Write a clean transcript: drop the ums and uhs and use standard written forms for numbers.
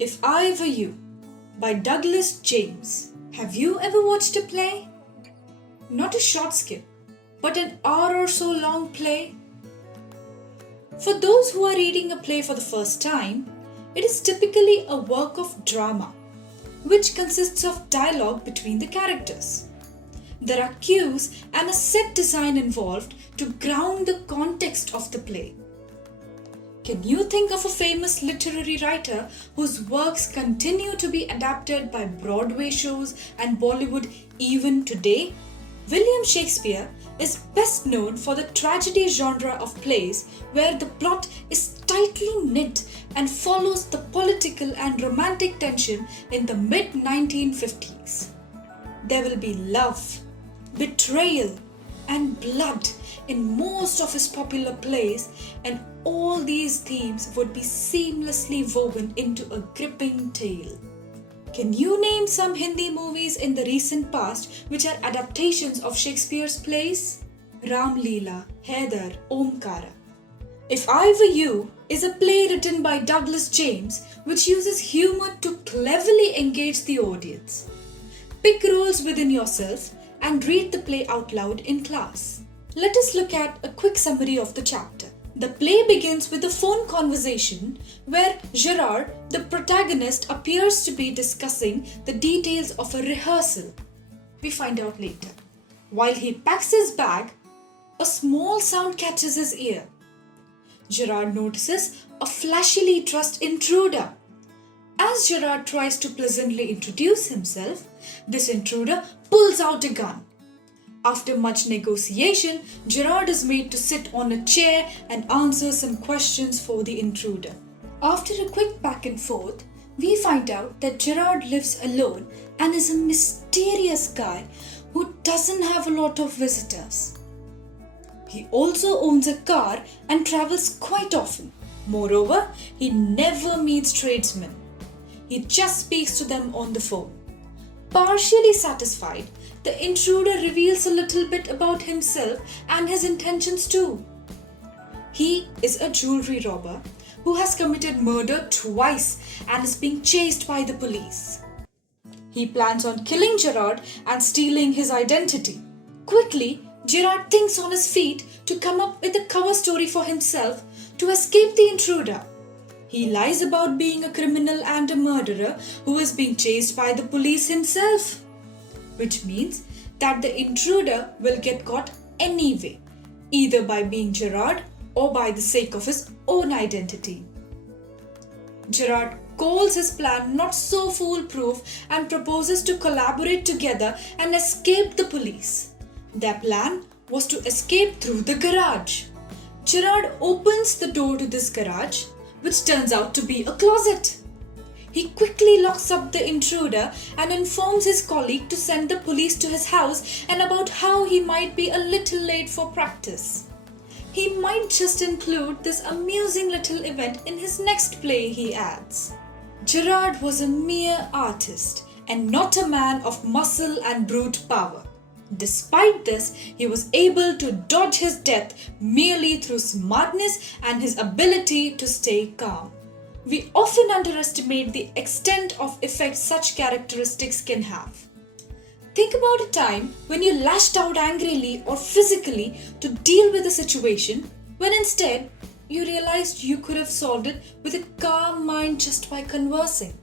If I Were You by Douglas James. Have you ever watched a play? Not a short skit, but an hour or so long play. For those who are reading a play for the first time, it is typically a work of drama, which consists of dialogue between the characters. There are cues and a set design involved to ground the context of the play. Can you think of a famous literary writer whose works continue to be adapted by Broadway shows and Bollywood even today? William Shakespeare is best known for the tragedy genre of plays where the plot is tightly knit and follows the political and romantic tension in the mid-1950s. There will be love, betrayal, and blood in most of his popular plays, and all these themes would be seamlessly woven into a gripping tale. Can you name some Hindi movies in the recent past which are adaptations of Shakespeare's plays? Ram Leela, Haider, Omkara. If I Were You is a play written by Douglas James which uses humor to cleverly engage the audience. Pick roles within yourself and read the play out loud in class. Let us look at a quick summary of the chapter. The play begins with a phone conversation where Gerrard, the protagonist, appears to be discussing the details of a rehearsal. We find out later. While he packs his bag, a small sound catches his ear. Gerrard notices a flashily dressed intruder. As Gerrard tries to pleasantly introduce himself, this intruder pulls out a gun. After much negotiation, Gerrard is made to sit on a chair and answer some questions for the intruder. After a quick back and forth, we find out that Gerrard lives alone and is a mysterious guy who doesn't have a lot of visitors. He also owns a car and travels quite often. Moreover, he never meets tradesmen. He just speaks to them on the phone. Partially satisfied, the intruder reveals a little bit about himself and his intentions too. He is a jewelry robber who has committed murder twice and is being chased by the police. He plans on killing Gerrard and stealing his identity. Quickly, Gerrard thinks on his feet to come up with a cover story for himself to escape the intruder. He lies about being a criminal and a murderer who is being chased by the police himself, which means that the intruder will get caught anyway, either by being Gerrard or by the sake of his own identity. Gerrard calls his plan not so foolproof and proposes to collaborate together and escape the police. Their plan was to escape through the garage. Gerrard opens the door to this garage, which turns out to be a closet. He quickly locks up the intruder and informs his colleague to send the police to his house and about how he might be a little late for practice. He might just include this amusing little event in his next play, he adds. Gerrard was a mere artist and not a man of muscle and brute power. Despite this, he was able to dodge his death merely through smartness and his ability to stay calm. We often underestimate the extent of effect such characteristics can have. Think about a time when you lashed out angrily or physically to deal with a situation, when instead you realized you could have solved it with a calm mind just by conversing.